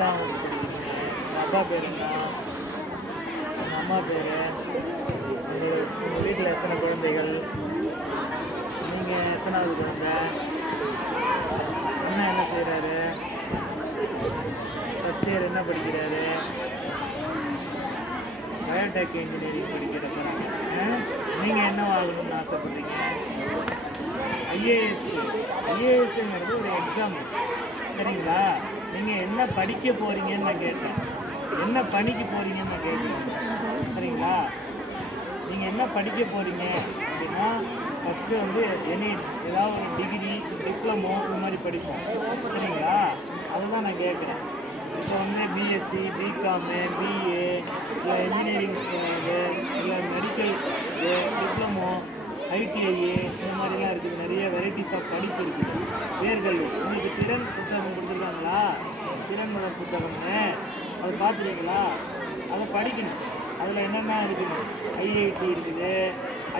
8ஆம் வகுப்பு படிக்கிறீங்க. உங்கள் அப்பா பேர் என்ன? உங்கள் அம்மா பேர்? உங்கள் வீட்டில் எத்தனை குழந்தைகள்? நீங்கள் எத்தனாவது குழந்தை? அண்ணா என்ன செய்கிறாரு? ஃபஸ்ட் இயர் என்ன படிக்கிறாரு? பயோடெக் இன்ஜினியரிங் படிக்கிற போகிறாங்க. நீங்கள் என்ன ஆகணும்னு ஆசைப்படுறீங்க? ஐஏஎஸ்ங்கிறது ஒரு எக்ஸாம், சரிங்களா? நீங்கள் என்ன படிக்க போகிறீங்கன்னு நான் கேட்டேன். என்ன பணிக்கு போகிறீங்கன்னு நான் கேட்டேன், சரிங்களா? நீங்கள் என்ன படிக்க போகிறீங்க அப்படின்னா ஃபஸ்ட்டு வந்து ஏதாவது ஒரு டிகிரி, டிப்ளமோ இந்த மாதிரி படிப்போம், சரிங்களா? அதுதான் நான் கேட்குறேன். இப்போ வந்து பிஎஸ்சி, பிகாமு, பிஏ, இல்லை இன்ஜினியரிங் இல்லை மெடிக்கல் டிப்ளமோ, ஐடிஐ இந்த மாதிரிலாம் இருக்குது. நிறைய வெரைட்டிஸ் ஆஃப் படிப்பு இருக்குது. உயர்கல்வி உங்களுக்கு திறன் புத்தகம் கொடுத்துருக்காங்களா? திறன் மலர் புத்தகம்னு அதை பார்த்துருக்கீங்களா? அதை படிக்கணும். அதில் என்னென்ன இருக்குது? ஐஐடி இருக்குது,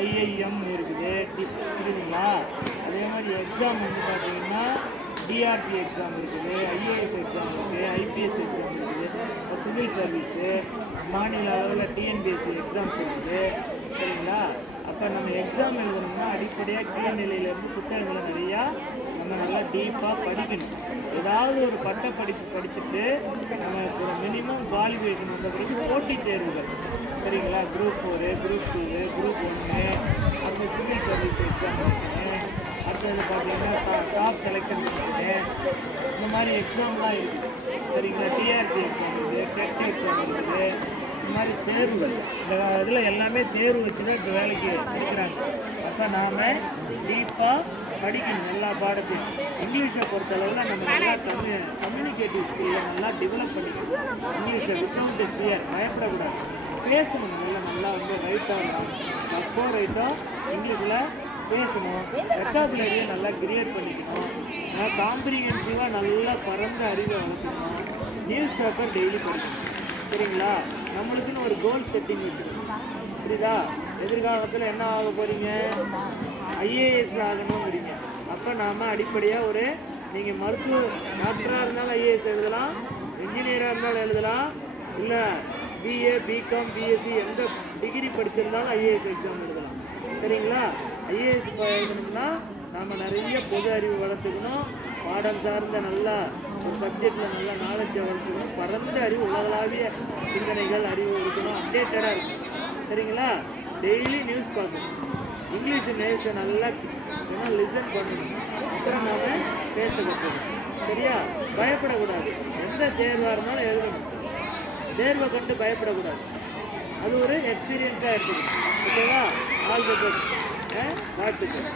ஐஐஎம் இருக்குது, இருக்குதுங்களா? அதே மாதிரி எக்ஸாம் வந்து பார்த்தீங்கன்னா டிஆர்டி எக்ஸாம் இருக்குது, ஐஏஎஸ் எக்ஸாம் இருக்குது, ஐபிஎஸ் எக்ஸாம் இருக்குது, சிவில் சர்வீஸு, மாநில அளவில் டிஎன்பிஎஸ்சி எக்ஸாம்ஸ் இருக்குது, சரிங்களா? அப்போ நம்ம எக்ஸாம் எழுதணும்னா அடிப்படையாக கீழ்நிலையிலேருந்து புத்தகங்களை நிறையா நம்ம நல்லா டீப்பாக படிக்கணும். ஏதாவது ஒரு படிப்பு படிச்சுட்டு நம்ம ஒரு மினிமம் குவாலிஃபிகேஷன் வந்தபடிக்கு போட்டித் தேர்வுகள், சரிங்களா? குரூப் 4, குரூப் 2, குரூப் 1, அப்புறம் சிவில் சர்வீஸ் எக்ஸாம் இருக்குது, அடுத்தது பார்த்தீங்கன்னா டாப் செலெக்ஷன் இருக்குது. இந்த மாதிரி எக்ஸாம்லாம் இருக்குது, சரிங்களா? டிஆர்டி எக்ஸாம் இருக்குது, டெட் எக்ஸாம் இருக்குது. இந்த மாதிரி தேர்வுகள், இந்த இதில் எல்லாமே தேர்வு வச்சு தான் இப்போ வேலைக்கு எடுக்கிறாங்க. அப்போ நாம் டீப்பாக படிக்கணும் எல்லா பாடத்தையும். இங்கிலீஷை பொறுத்தளவில் நம்ம நல்லா கம்யூனிகேட்டிவ் ஸ்கில்லை நல்லா டெவலப் பண்ணிக்கணும். இங்கிலீஷை வித்தவுட் ஃபியர், பயப்படக்கூடாது, பேசணும். நல்லா வந்து ரைட்டாக லஃபோ ரைட்டாக இங்கிலீஷில் பேசணும். வெக்காபுலரியை நல்லா கிரியேட் பண்ணிக்கணும். காம்ப்ரிஹென்சிவாக நல்லா பரந்த அறிவை வளர்க்கணும். நியூஸ் பேப்பர் டெய்லி படிக்கணும், சரிங்களா? நம்மளுக்குன்னு ஒரு கோல் செட்டிங் வச்சுருக்கோம், புரியுதா? எதிர்காலத்தில் என்ன ஆக போகிறீங்க? ஐஏஎஸ் ஆகணுங்கிறீங்க. அப்போ நாம் அடிப்படையாக நீங்கள் மருத்துவ டாக்டராக இருந்தாலும் ஐஏஎஸ் எழுதலாம், இன்ஜினியராக இருந்தாலும் எழுதலாம், இல்லை பிஏ, பிகாம், பிஎஸ்சி எந்த டிகிரி படிச்சிருந்தாலும் ஐஏஎஸ் எக்ஸாம் எழுதலாம், சரிங்களா? ஐஏஎஸ் எழுதணும்னா நாம் நிறைய பொது அறிவு வளர்த்துக்கணும். பாடம் சார்ந்த நல்லா ஒரு சப்ஜெக்டில் நல்லா நாலேஜை வளர்த்துக்கணும். பரந்த அறிவு, உலகளாவிய சிந்தனைகள், அறிவு இருக்கணும், அப்டேட்டடாக இருக்கணும், சரிங்களா? டெய்லி நியூஸ் பார்க்கணும். இங்கிலீஷ் நியூஸை நல்லா லிசன் பண்ணணும். அப்புறம் நாம் பேச கற்றுக்கணும், சரியா? பயப்படக்கூடாது. எந்த தேர்வாக இருந்தாலும் எழுதணும். தேர்வை கண்டு பயப்படக்கூடாது. அது ஒரு எக்ஸ்பீரியன்ஸாக இருக்குது, ஓகேவா? All the best. வாழ்த்துக்கள்.